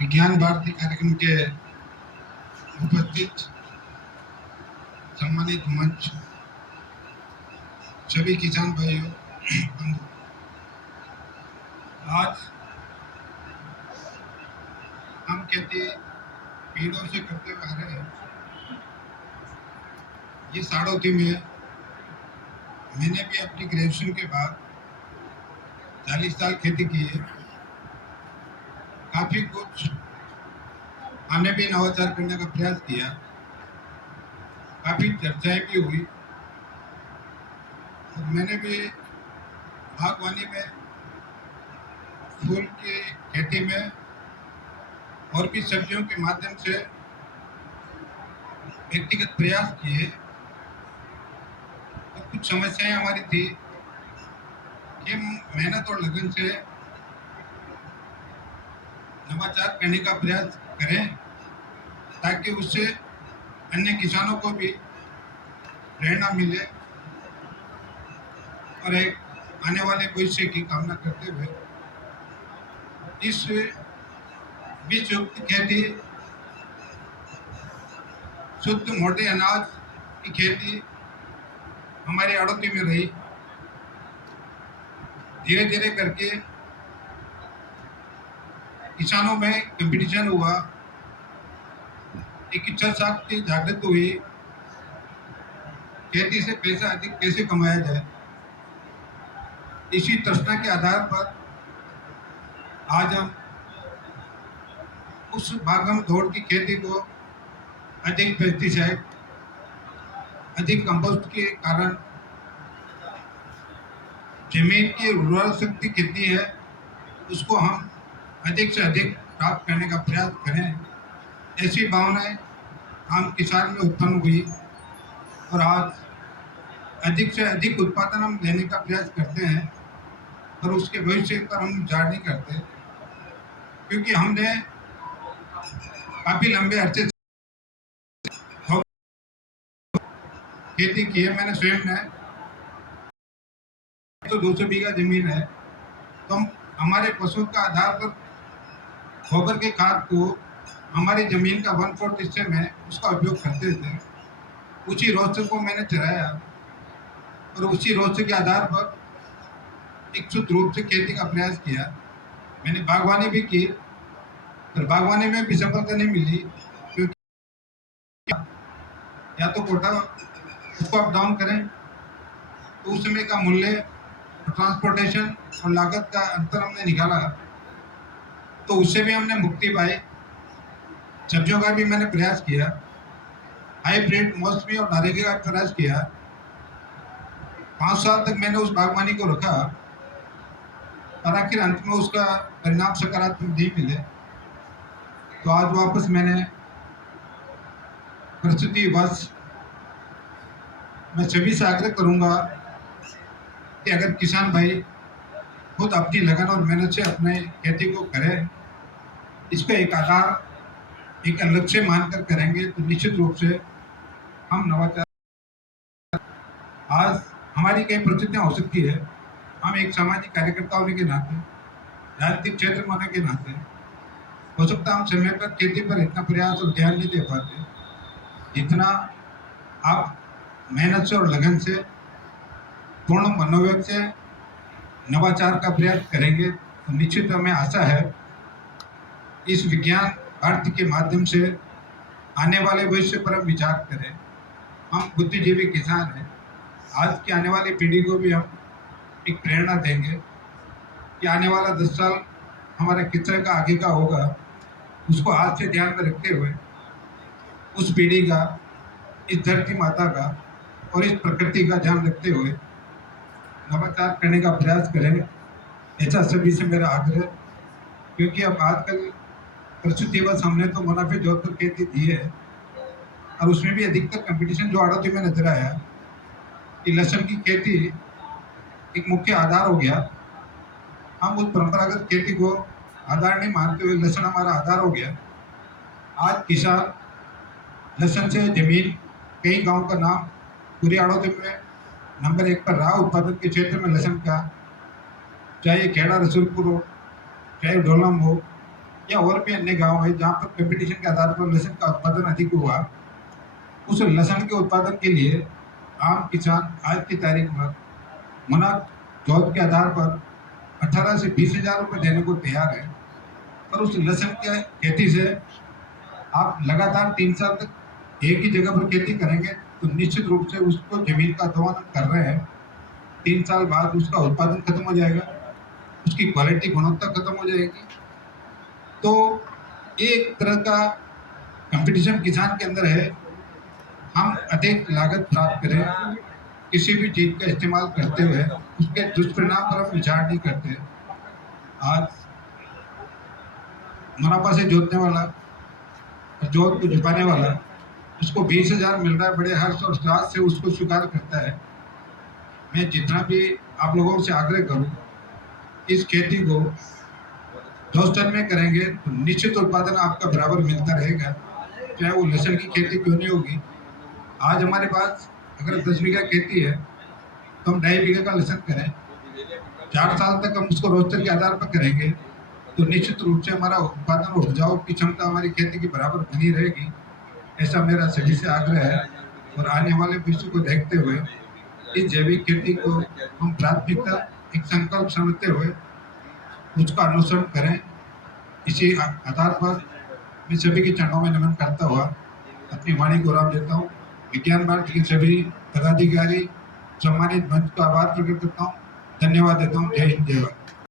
विज्ञान भारती कार्यक्रम के उपस्थित सम्मानित मंच, सभी किसान भाइयों बंधु, आज हम खेती पीढ़ों से करते हुए आ रहे हैं। ये साड़ोती में मैंने भी अपनी ग्रेजुएशन के बाद 40 साल खेती की है। काफ़ी कुछ हमने भी नवाचार करने का प्रयास किया, काफ़ी चर्चाएं भी हुई और मैंने भी बागवानी में, फूल की खेती में और भी सब्जियों के माध्यम से व्यक्तिगत प्रयास किए। तो कुछ समस्याएं हमारी थी कि मेहनत और लगन से नवाचार करने का प्रयास करें ताकि उससे अन्य किसानों को भी प्रेरणा मिले और एक आने वाले भविष्य की कामना करते हुए इस विषयुक्त खेती, शुद्ध मोटे अनाज की खेती हमारे आड़ोती में रही। धीरे धीरे करके किसानों में कंपटीशन हुआ, एक इच्छा शक्ति जागृत हुई, खेती से पैसा अधिक कैसे कमाया जाए। इसी तृष्णा के आधार पर आज हम उस भागम दौड़ की खेती को अधिक पेस्टिसाइड, अधिक कंपोस्ट के कारण जमीन की उर्वरा शक्ति कितनी है उसको हम अधिक से अधिक प्राप्त करने का प्रयास करें। ऐसी भावनाएं हम किसान में उत्पन्न हुई और आज अधिक से अधिक उत्पादन हम लेने का प्रयास करते हैं, पर उसके भविष्य पर हम विचार नहीं करते क्योंकि हमने काफ़ी लंबे अरसे खेती की है। मैंने स्वयं ने तो 200 बीघा जमीन है, तो हम हमारे पशु का आधार पर गोबर के खाद को हमारी जमीन का 1/4 हिस्से में उसका उपयोग करते थे। उसी रोस्टर को मैंने चराया और उसी रोस्टर के आधार पर एक शुद्ध रूप से खेती का प्रयास किया। मैंने बागवानी भी की, पर बागवानी में भी सफलता नहीं मिली क्योंकि या तो कोटा उसको अप डाउन करें तो उस समय का मूल्य, ट्रांसपोर्टेशन और लागत का अंतर हमने निकाला तो उससे भी हमने मुक्ति पाई। सब्जियों का भी मैंने प्रयास किया, हाइब्रिड मौसमी और नारियल का प्रयास किया। 5 साल तक मैंने उस बागवानी को रखा और आखिर अंत में उसका परिणाम सकारात्मक नहीं मिले। तो आज वापस मैंने परिस्थिति वश मैं सभी से आग्रह करूंगा कि अगर किसान भाई खुद अपनी लगन और मेहनत से अपने खेती को करें, इसका एक आधार, एक लक्ष्य मानकर करेंगे तो निश्चित रूप से हम नवाचार। आज हमारी कई परिस्थितियाँ हो सकती है, हम एक सामाजिक कार्यकर्ता होने के नाते, राजनीतिक क्षेत्र में होने के नाते हो सकता है हम समय पर खेती पर इतना प्रयास और ध्यान नहीं दे पाते जितना आप मेहनत से और लगन से, पूर्ण मनोयोग से नवाचार का प्रयास करेंगे तो निश्चित हमें आशा है इस विज्ञान भारती के माध्यम से आने वाले भविष्य पर हम विचार करें। हम बुद्धिजीवी किसान हैं, आज की आने वाली पीढ़ी को भी हम एक प्रेरणा देंगे कि आने वाला 10 साल हमारा किस तरह का आगे का होगा, उसको आज से ध्यान में रखते हुए उस पीढ़ी का, इस धरती माता का और इस प्रकृति का ध्यान रखते हुए नवाचार करने का प्रयास करें। ऐसा सभी से मेरा आग्रह, क्योंकि अब आजकल परिस्थिति बस हमने तो मुनाफे जोधपुर खेती दी है और उसमें भी अधिकतर कंपटीशन जो आड़ोती में नजर आया कि लहसुन की खेती एक मुख्य आधार हो गया। हम उस परंपरागत खेती को आधार नहीं मानते हुए लहसुन हमारा आधार हो गया। आज किसान लहसुन से जमीन, कई गांव का नाम पूरी आड़ोती में नंबर 1 पर रहा उत्पादन के क्षेत्र में लहसुन का, चाहे खेड़ा रसूलपुर हो, चाहे ढोलम हो, या और भी अन्य गांव है जहां पर कंपटीशन के आधार पर लहसुन का उत्पादन अधिक हुआ, उस लहसुन के उत्पादन के लिए आम किसान आज की तारीख में मुनाफा के आधार पर 18 से 20 हजार रुपये देने को तैयार है। पर उस लहसुन के खेती से आप लगातार 3 साल तक एक ही जगह पर खेती करेंगे तो निश्चित रूप से उसको जमीन का दोहन कर रहे हैं। 3 साल बाद उसका उत्पादन खत्म हो जाएगा, उसकी क्वालिटी गुणवत्ता खत्म हो जाएगी। तो एक तरह का कंपटीशन किसान के अंदर है, हम अधिक लागत प्राप्त करें, किसी भी चीज का इस्तेमाल करते हुए उसके दुष्परिणाम पर हम विचार नहीं करते। आज मुनाफा से जोतने वाला और जोत को छुपाने वाला, उसको 20 हजार मिल रहा है, बड़े हर्ष और उल्लास से उसको स्वीकार करता है। मैं जितना भी आप लोगों से आग्रह करूं, इस खेती को 2 स्तर में करेंगे तो निश्चित उत्पादन आपका बराबर मिलता रहेगा, चाहे वो लहसुन की खेती क्यों नहीं होगी। आज हमारे पास अगर 10 बीघा खेती है तो हम 2.5 बीघे का लहसुन करें, 4 साल तक हम उसको रोस्टर के आधार पर करेंगे तो निश्चित रूप से हमारा उत्पादन और उपजाऊ की क्षमता हमारी खेती की बराबर बनी रहेगी। ऐसा मेरा सभी से आग्रह है। और आने वाले भविष्य को देखते हुए इस जैविक खेती को हम प्राथमिकता एक संकल्प समझते हुए उसका अनुसरण करें। इसी आधार पर मैं सभी के चरणों में नमन करता हुआ अपनी वाणी को विराम देता हूँ। विज्ञान भारती के सभी पदाधिकारी सम्मानित मंच का आभार प्रकट करता हूँ। धन्यवाद देता हूँ। जय हिंद, जय भारत।